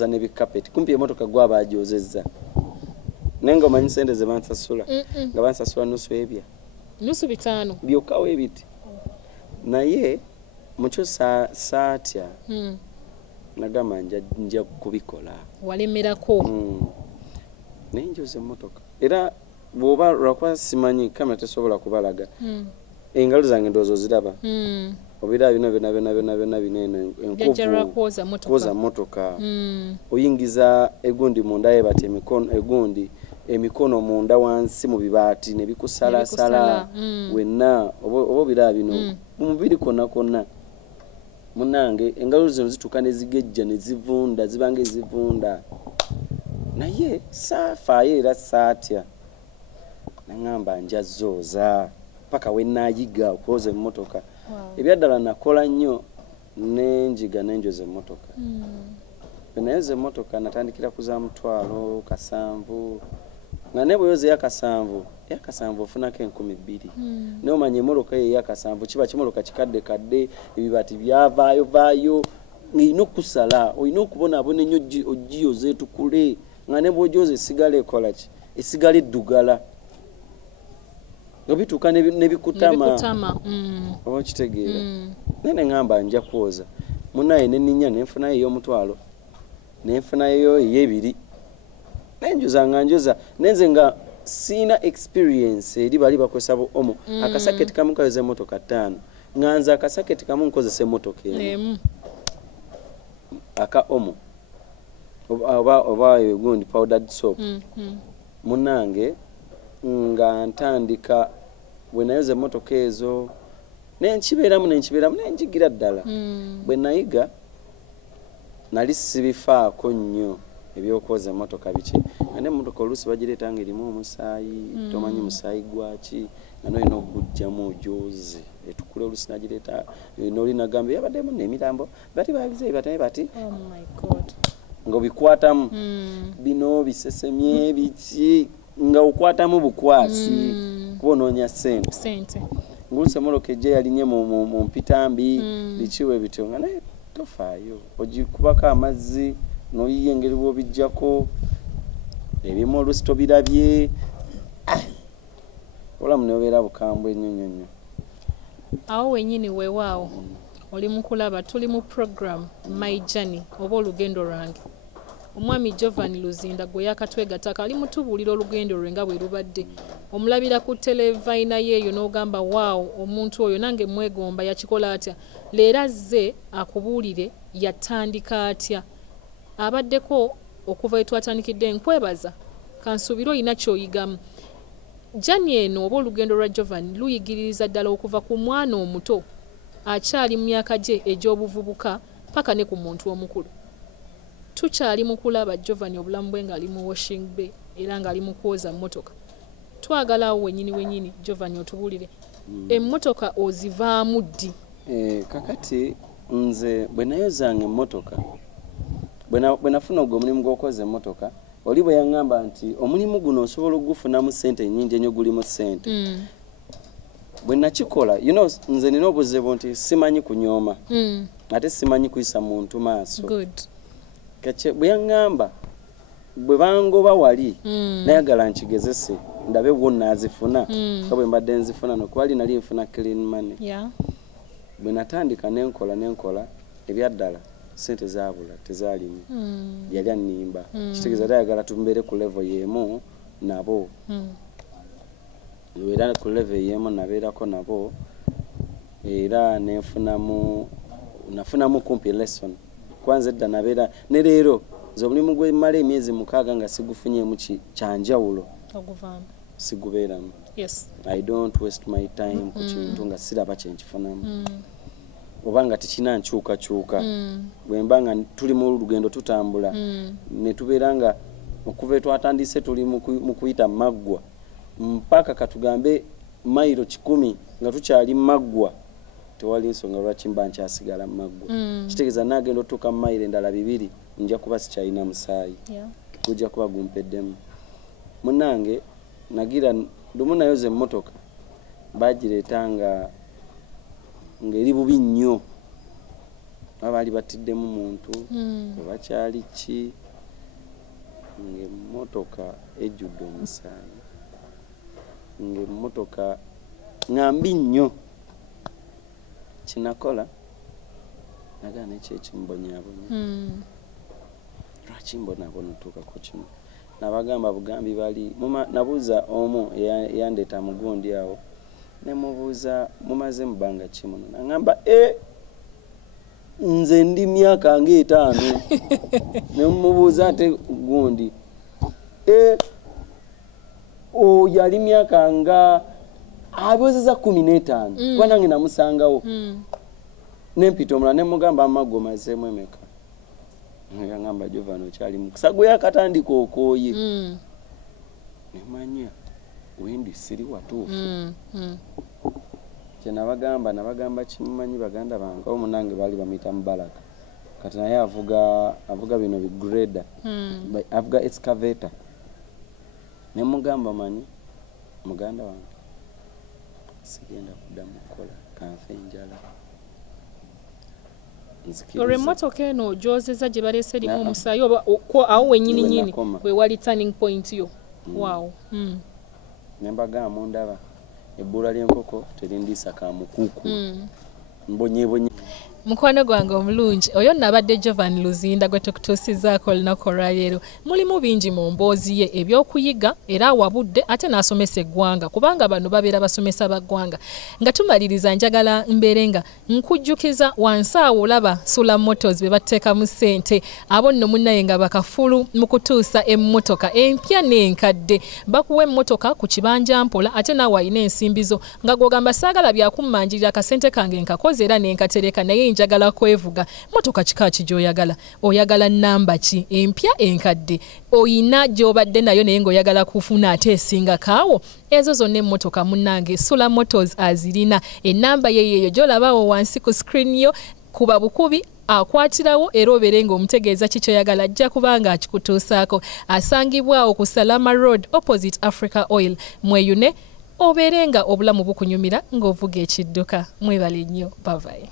zane bikapeti kumpi emotoka gwa bajozezza nenga omanyi sente ze bansasula nga bansasula nusu Ebya nusu bitano byokawo ebiti naye mucho saatya nagamba nja kubikola walemerako nenjoze emotoka era bwoba lwakwa simanyi kamera tesobola kubalaga engalo zange ndozo ziraba obira bino bina binene enkovu koza motoka oyingiza egundi munda yebate emikono egundi emikono munda wansi mu bibati ne bikusala sala wenna obo bira bino mumubiri konna munange engalo zino zitukane zigejja ne zivunda zibange zivunda naye safaye era satya nangamba njazoza paka wenayiga okoze emotoka ebyaddala nakola nnyo nenjiga nenjoze emotoka benayeze emotoka natandikira kuza mutwalo kasanvu nga nebo yoze yakasanvu ofunako 12,000 naye omanye emotoka ye yakasanvu kiba kimoloka kikadde ebibati byavaayo ng'ino kusala oyina okubonaabona ennyo ogiyoze etukule nga ne bw'ogyoza esigala ekola ki esigala eddugala ngabituuka ne bikutama oba kitegeera nene ngamba nja kwoza munaye neninya nenfunayo ey'omutwalo nenfunayo ey'ebiri nenjoza nenze nga sina experience eri bali bakozesa omo akasaketi kamu kayoza emotoka 5 nganza akasaketi kamu nkozesa emotoka eno aka omo oba gundi powdered soap munange nga ntandika bwe nayoza emotoka ezo nenkibeeramu nenjigira ddala bwe nayiga nali sibifaako nnyo ebyokwoza emotoka biki nga n'emmotoka oluusi bagireeta nga erimu omusaayi tomanyi musaayi gwaki nga nolina okugujjamu ojoze etukule oluusi nagireeta noli nagamba yabaddemu n'emirambo bati babize bataye bati nga obikwatamu bino bisesemye biki nga okwatamu bukwasi kuba onoonya sente ngulusa moloka ejja yalinye mu mpitambi bikiwe bityo nga naye tofaayo ogikubako amazzi noyiye engeri bw'obijjako ebimu oluusi tobirabye olamu neobeera bukambwe ennyo awo wenyini weewaawo oli mu kulaba tuli mu program My Journey oba olugendo lwange omwami Jovan Luzinda gwe yakatwegataka ali mutubuulira olugendo lwe nga bwe lubadde omulabira ku televayina yeeyo n'ogamba waawo omuntu oyo nange mwegomba yakikola atya leero azze akubuulire yatandika atya abaddeko okuva etwatandikidde nkwebaza kansuubira olina kyoyigamu jani eno oba olugendo lwa Jovan luyigiririza ddala okuva ku mwana omuto akyali mu myaka gye egy'obuvubuka paka ne ku muntu omukulu tukyali mu kulaba Jovan obulamu bwe ng'ali mu Washing Bay era ng'ali mu kwoza mmotoka twagala awo wenyini Jovan otubuulire emmotoka ozivaamu ddi kakati nze bwe nayozanga emmotoka bwe nafuna ogwo omulimu gw'okwoza emmotoka oli bwe yaŋŋamba nti omulimu guno osobola ogufunamu ssente nnyingi ennyo gulimu ssente bwe nakikola nze nina obuzibu nti simanyi kunyooma ate simanyi kuyisa muntu maaso bwe yaŋŋamba bwe bangoba wali nayagala nkigezese ndabe wonna azifuna nga bwe mbadde nzifuna nokubali nali nfuna clean money bwe natandika nenkola ebyaddala sente zaabula tezaalimu yali annimba kitegeeza tayagala tumbeere ku level y'emu nabo era ku level y'emu nabeerako nabo era nafunamu kumpi lesson kwanza edda nabeera ne leero nze omulimu gwe mmala emyezi 6 nga sigufunyeemu kyanjawulo sigubeeramu I don't waste my time ku kintu nga siraba kyenkifunamu oba nga tekina nkyukakyuka bwe mba nga tuli mu lugendo tutambula ne tubeera nga okuva twatandise tuli mu kuyita maggwa mpaka katugambe mayiro 10 nga tukyali maggwa tewali nsonga lwaki mba nkyasigala mu maggwa kitegeeza nagenda otuuka mu mayiro endala 2 nja kuba sikyalina musaayi gujja kuba gumpeddemu munange nagira lumu nayoza emmotoka bagireeta nga eri bubi nnyo abali batiddemu muntu bakyali ki ng'emmotoka ejjudde omusaayi ng'emmotoka ngambi nnyo kinakola nagana ekyekimbonyaabonya lwaki mbonabona otuukako kino nabagamba bugambi bali nabuuza omu yandeeta mugundi awo nemubuuza mumaze mubanga kimuno nagamba nze ndi myaka nga 5 nemubuuza ate gundi yali myaka nga abozeza 15 kwa nange namusangawo nempita omulala nemugamba amago mazemu emeka ngamba Jovan okyali mukisa gwe yakatandika okooye nemanya wendi siri watuufu nabagamba kimumanyi baganda bange omunange bali bamuyita Mubaraka kati naye avuga bino bigreda avuga excavator nemugamba manyi muganda wange sigenda kuddamu kukola kanfe enjala Remotoka eno gyozeza gye baleese erimu omusaayi oba awo wennyini nyini we wali turning point yo wow nembagamba mundaba ebbula ly'enkoko terindiisa ka mukuuku mbonyebonye mukwano gwange omulungi oyo nabadde Jovan Luzinda gwe tukutuusizaako olunaku olwaleero mulimu bingi mu mboozi ye ebyokuyiga era awabudde ate n'asomesa eggwanga kubanga bano babeera basomesa baggwanga nga tumaliriza njagala mbeere nga nkujjukiza wansi awo olaba Sula Motors be batteekamu ssente abo nno munnaye nga bakafulu mu kutuusa emmotoka empya n'enkadde bakuwa emmotoka ku kibanja mpola ate naawe alina ensimbizo nga gwogamba saagala byakummanjirira akasente kange nkakoze era n'enkatereka naye njagala kwevuga motoka kika ki gy'oyagala oyagala nnamba ki empya enkadde oyina gy'obadde nayo naye ng'oyagala kufuna ate esinga kaawo ezo zonna emmotoka munnange Sula Motors azirina ennamba yeeyo gy'olabawo wansi ku screen yo kuba bukubi akwatirawo era obeere ng'omutegeeza kikyoyagala ajja kubanga akikutuusaako asangibwawo ku Salama Road opposite Africa Oil mweyune obeere nga obulamu bukunyumira ng'ovuga ekidduka mwebale nnyo bavaye